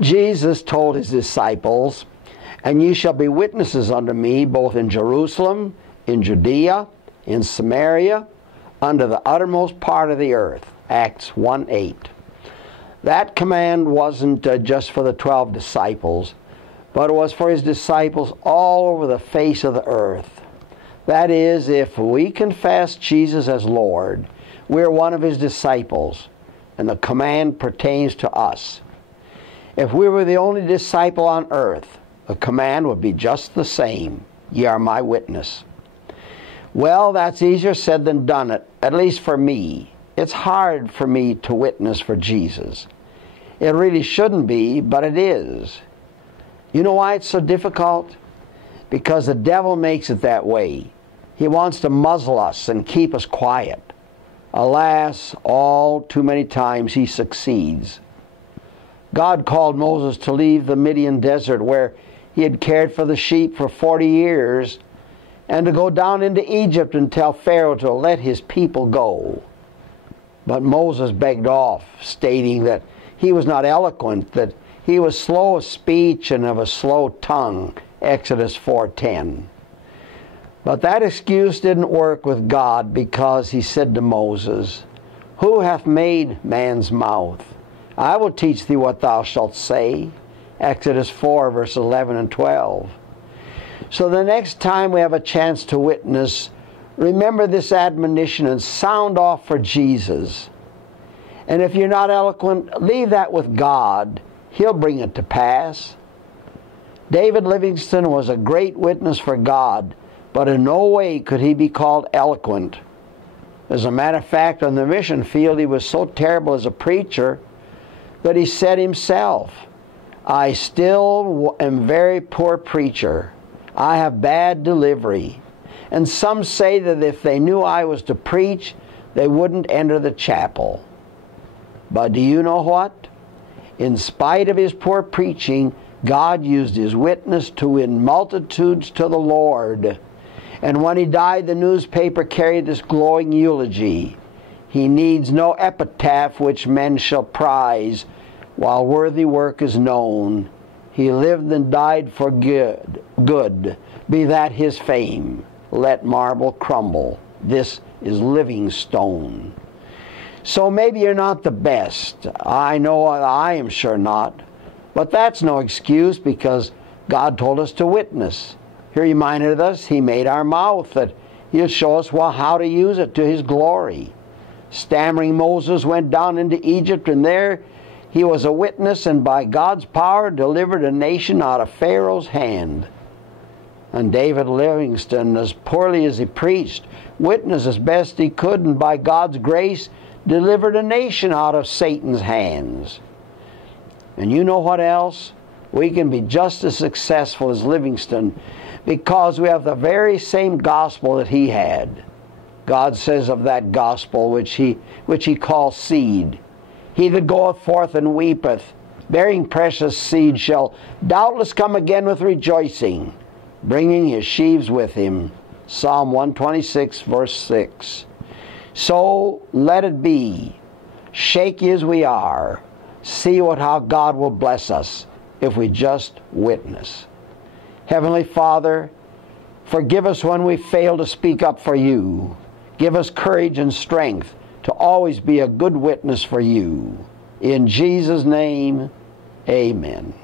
Jesus told his disciples, "And ye shall be witnesses unto me both in Jerusalem, in Judæa, in Samaria, unto the uttermost part of the earth." Acts 1:8. That command wasn't just for the 12 disciples, but it was for his disciples all over the face of the earth. That is, if we confess Jesus as Lord, we're one of his disciples, and the command pertains to us. If we were the only disciple on earth, the command would be just the same. Ye are my witness. Well, that's easier said than done, at least for me. It's hard for me to witness for Jesus. It really shouldn't be, but it is. You know why it's so difficult? Because the devil makes it that way. He wants to muzzle us and keep us quiet. Alas, all too many times he succeeds. God called Moses to leave the Midian Desert, where he had cared for the sheep for 40 years, and to go down into Egypt and tell Pharaoh to let his people go. But Moses begged off, stating that he was not eloquent, that he was slow of speech and of a slow tongue, Exodus 4:10. But that excuse didn't work with God, because he said to Moses, "Who hath made man's mouth? I will teach thee what thou shalt say." Exodus 4, verse 11 and 12. So the next time we have a chance to witness, remember this admonition and sound off for Jesus. And if you're not eloquent, leave that with God. He'll bring it to pass. David Livingstone was a great witness for God, but in no way could he be called eloquent. As a matter of fact, on the mission field, he was so terrible as a preacher that he said himself, "I still am very poor preacher. I have bad delivery." And some say that if they knew I was to preach, they wouldn't enter the chapel. But do you know what? In spite of his poor preaching, God used his witness to win multitudes to the Lord. And when he died, the newspaper carried this glowing eulogy. "He needs no epitaph which men shall prize, while worthy work is known. He lived and died for good. Be that his fame. Let marble crumble. This is living stone." So maybe you're not the best. I know I am sure not. But that's no excuse, because God told us to witness. He reminded us he made our mouth, that he'll show us how to use it to his glory. Stammering Moses went down into Egypt, and there he was a witness, and by God's power delivered a nation out of Pharaoh's hand. And David Livingstone, as poorly as he preached, witnessed as best he could, and by God's grace delivered a nation out of Satan's hands. And you know what else? We can be just as successful as Livingstone, because we have the very same gospel that he had. God says of that gospel, which he calls seed, "He that goeth forth and weepeth, bearing precious seed, shall doubtless come again with rejoicing, bringing his sheaves with him." Psalm 126, verse 6. So let it be. Shaky as we are, see how God will bless us if we just witness. Heavenly Father, forgive us when we fail to speak up for you. Give us courage and strength to always be a good witness for you. In Jesus' name, amen.